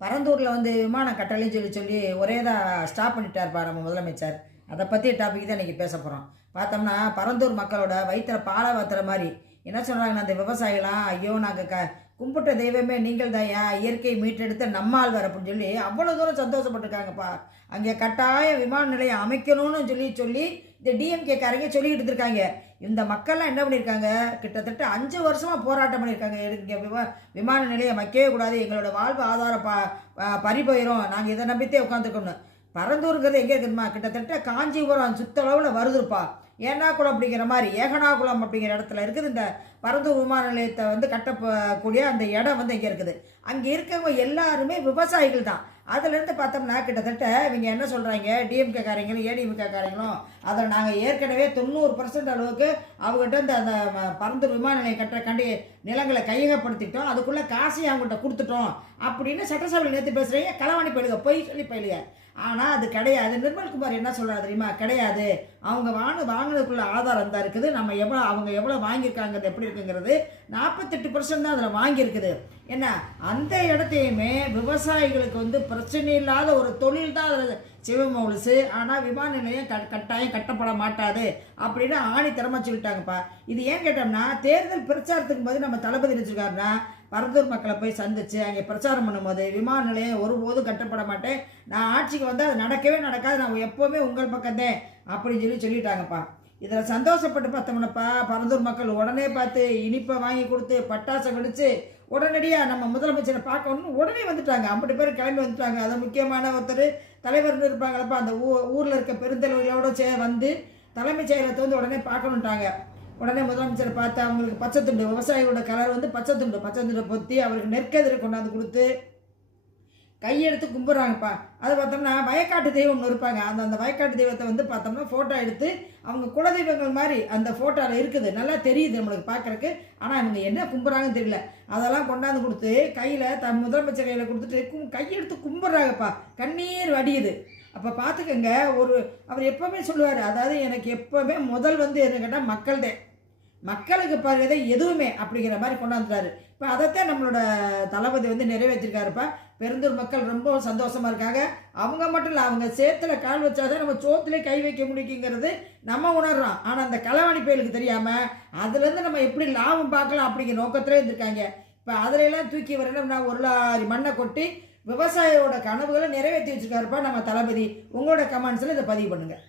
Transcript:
பரந்தூரில் வந்து விமானம் கட்டளைன்னு சொல்லி சொல்லி ஒரே தான் ஸ்டாப் பண்ணிட்டார்ப்பா நம்ம முதலமைச்சர். அதை பற்றி டாபிக் தான் இன்றைக்கி பேச போகிறோம். பார்த்தோம்னா பரந்தூர் மக்களோட வயிற்றில் பாலை வத்துற மாதிரி என்ன சொல்கிறாங்கன்னா, அந்த விவசாயிகளாம் ஐயோ நாங்கள் கும்பிட்ட தெய்வமே நீங்கள் தாயா, இயற்கை மீட்டெடுத்த நம்மாழ்வார் அப்படின்னு சொல்லி அவ்வளோ தூரம் சந்தோஷப்பட்டிருக்காங்கப்பா. அங்கே கட்டாய விமான நிலையம் அமைக்கணும்னு சொல்லி சொல்லி இந்த டிஎம்கே காரங்க சொல்லிக்கிட்டு இருக்காங்க. இந்த மக்கள்லாம் என்ன பண்ணியிருக்காங்க, கிட்டத்தட்ட 5 வருஷமாக போராட்டம் பண்ணியிருக்காங்க. இங்கே விமான நிலையம் வைக்கவே கூடாது, எங்களோட வாழ்வு ஆதாரம் பறிபோயிரும், நாங்கள் இதை நம்பித்தே உட்காந்துருக்கோம்னு. பரந்தூருங்கிறது எங்கே இருக்குதுமா, கிட்டத்தட்ட காஞ்சிபுரம் சுத்தளவில் வருதுப்பா. ஏனாகுளம் அப்படிங்கிற மாதிரி ஏகனாகுளம் அப்படிங்கிற இடத்துல இருக்குது. இந்த பரந்தூர் விமான நிலையத்தை வந்து கட்டக்கூடிய அந்த இடம் வந்து இங்கே இருக்குது. அங்கே இருக்கவங்க எல்லாருமே விவசாயிகள் தான். அதுலேருந்து பார்த்தோம்னா கிட்டத்தட்ட இவங்க என்ன சொல்கிறாங்க, டிஎம்கே காரங்களும் ஏடிஎம்கே காரங்களும் அதில் நாங்கள் ஏற்கனவே 90% அளவுக்கு அவங்ககிட்ட இந்த அந்த பரந்தூர் விமான நிலையம் கட்டுறக்காண்டி நிலங்களை கையகப்படுத்திட்டோம், அதுக்குள்ளே காசையும் அவங்ககிட்ட கொடுத்துட்டோம் அப்படின்னு சட்டசபையில் நேற்று பேசுகிறீங்க. களவாணி பயிலுங்க, பொய் சொல்லி பயிலுங்க. ஆனால் அது கிடையாது. நிர்மல்குமார் என்ன சொல்கிறாரு தெரியுமா, கிடையாது, அவங்க வாங்கினதுக்குள்ள ஆதாரம் தான் இருக்குது. நம்ம அவங்க எவ்வளோ வாங்கியிருக்காங்கிறது எப்படி இருக்குங்கிறது 48% தான் அதில் வாங்கியிருக்குது. என்ன அந்த இடத்தையுமே விவசாயிகளுக்கு வந்து பிரச்சனை இல்லாத ஒரு தொழில் தான் அதில் சிவமௌலிசு. ஆனால் விமான நிலையம் கட்டாயம் கட்டப்பட மாட்டாது அப்படின்னு ஆணித்தரமாக சொல்லிட்டாங்கப்பா. இது ஏன் கேட்டோம்னா, தேர்தல் பிரச்சாரத்துக்கு போது நம்ம தளபதி நினைச்சிருக்காருன்னா பரந்தூர் மக்களை போய் சந்திச்சு அங்கே பிரச்சாரம் பண்ணும்போது விமான நிலையம் ஒருபோதும் கட்டப்பட மாட்டேன், நான் ஆட்சிக்கு வந்து அது நடக்கவே நடக்காது, நான் எப்போவுமே உங்கள் பக்கத்தேன் அப்படின்னு சொல்லிட்டாங்கப்பா. இதில் சந்தோஷப்பட்டு பார்த்தோம்னப்பா, பரந்தூர் மக்கள் உடனே பார்த்து இனிப்பை வாங்கி கொடுத்து பட்டாசை வெடிச்சு உடனடியாக நம்ம முதலமைச்சரை பார்க்கணும்னு உடனே வந்துட்டாங்க. 50 பேர் கிளம்பி வந்துட்டாங்க. அது முக்கியமான ஒருத்தர் தலைவர்னு இருப்பாங்களப்பா, அந்த ஊரில் இருக்க பெருந்தலைவர்களோட வந்து தலைமைச் செயலகத்தை வந்து உடனே பார்க்கணுன்ட்டாங்க. உடனே முதலமைச்சரை பார்த்து அவங்களுக்கு பச்சை துண்டு, விவசாயியோட கலர் வந்து பச்சை துண்டை பொத்தி அவருக்கு நெற்கதிரை கொண்டாந்து கொடுத்து கையெடுத்து கும்பிட்றாங்கப்பா. அதை பார்த்தோம்னா வயக்காட்டு தெய்வம்னு இருப்பாங்க. அந்த வயக்காட்டு தெய்வத்தை வந்து பார்த்தோம்னா ஃபோட்டோ எடுத்து அவங்க குலதெய்வங்கள் மாதிரி அந்த ஃபோட்டோவில் இருக்குது, நல்லா தெரியுது நம்மளுக்கு பார்க்குறக்கு. ஆனால் இவங்க என்ன கும்பிட்றாங்கன்னு தெரியல. அதெல்லாம் கொண்டாந்து கொடுத்து கையில் முதலமைச்சர் கையில் கொடுத்துட்டு கையெடுத்து கும்பிட்றாங்கப்பா. கண்ணீர் வடியுது. அப்போ பார்த்துக்கங்க, அவர் எப்போவுமே சொல்லுவார், அதாவது எனக்கு எப்போவுமே முதல் வந்து என்ன கேட்டால் மக்கள்தான், மக்களுக்கு பாருங்கதே எதுவுமே அப்படிங்கிற மாதிரி கொண்டாந்துட்டாரு. இப்போ அதைத்தான் நம்மளோட தளபதி வந்து நிறைவேற்றிருக்காருப்பா. பெருந்தூர் மக்கள் ரொம்ப சந்தோஷமாக இருக்காங்க. அவங்க மட்டும் இல்லை, அவங்க சேத்துல கால் வச்சாதான் நம்ம சோத்துலேயே கை வைக்க முடியுங்கிறது நம்ம உணர்றோம். ஆனால் அந்த களவாணி பயலுக்கு தெரியாமல் அதுலேருந்து நம்ம எப்படி லாபம் பார்க்கலாம் அப்படிங்கிற நோக்கத்திலே இருந்திருக்காங்க. இப்போ அதிலெல்லாம் தூக்கி வரணும்னா 1 லாரி மண்ணை கொட்டி விவசாயியோட கனவுகளை நிறைவேற்றி வச்சுருக்காருப்பா நம்ம தளபதி. உங்களோட கமெண்ட்ஸில் இதை பதிவு பண்ணுங்கள்.